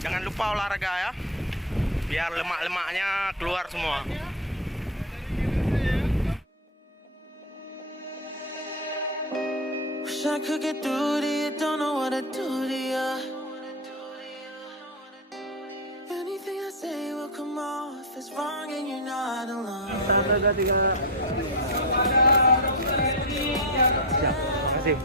Jangan lupa olahraga ya, biar lemak-lemaknya keluar semua. Wish I could get through to you, don't know what to do to you. Anything I say will come off as wrong and you're not alone. Siap, makasih.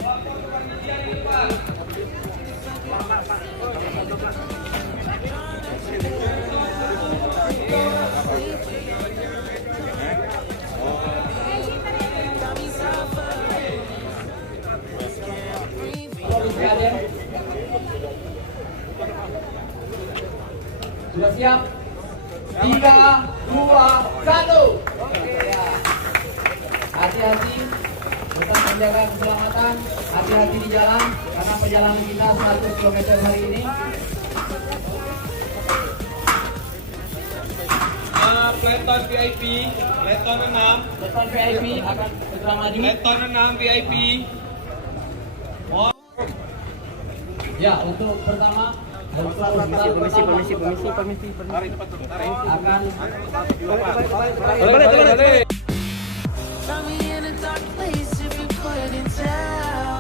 Sudah siap? 3, 2, 1. Hati-hati tetap menjaga keselamatan, hati-hati di jalan karena perjalanan kita 100 km hari ini. Peleton VIP, peleton 6. Peleton VIP akan segera maju. Peleton 6 VIP. Ya, untuk pertama permisi. Akan Boleh. Got me in a dark place if you couldn't tell.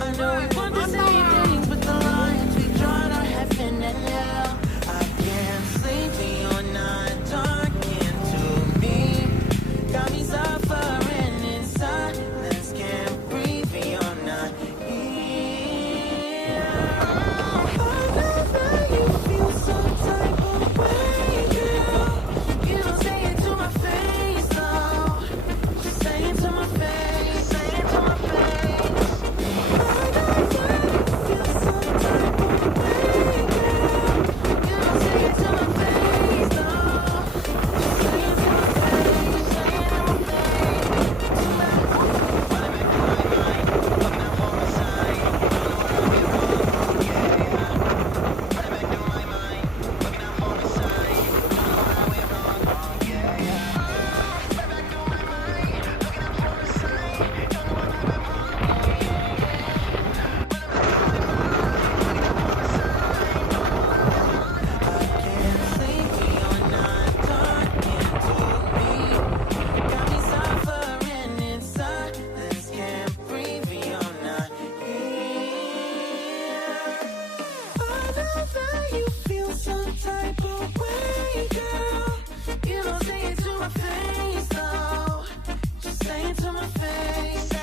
I know we want the same things, but the lines we drawn are heaven and hell. I can't sleep when you're not talking to me. Got me suffering in silence, can't breathe when you're not here. I never you feel some type of way, girl. You don't say it to my face, though. Just say it to my face, say it to my face. I never feel some type of way, girl. You don't say it to my face, though. Just say it to my face, say it to my you feel some type of way, girl. You don't say it to my face, though. Just say it to my face.